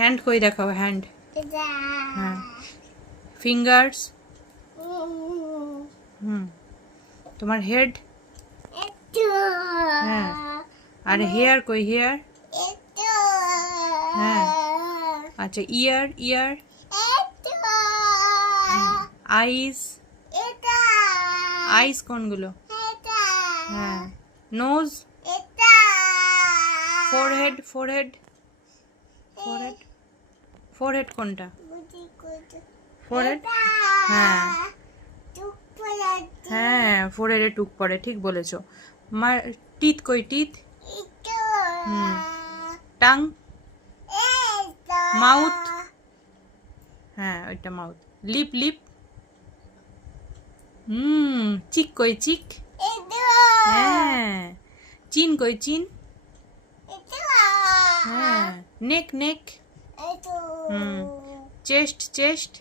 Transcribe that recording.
Hand কই দেখাও, hand. হ্যাঁ, ফিঙ্গার্স। তোমার হেড। হ্যাঁ, আর হেয়ার কই, হেয়ার। হ্যাঁ, আচ্ছা, ইয়ার, ইয়ার। আইস, আইস কোনগুলো? হ্যাঁ, nose. Forehead, forehead, forehead, forehead কোনটা? ফোরহেড। হ্যাঁ হ্যাঁ, ফোরহেডে টুক পড়ে, ঠিক বলেছো। মার টিথ কই, টিথ। টাং। মাউথ। হ্যাঁ, ওইটা মাউথ। Lip, lip. চিক কই, চিক। হ্যাঁ, চিন কই, চিন। হ্যাঁ, নেক, নেক। Chest, chest.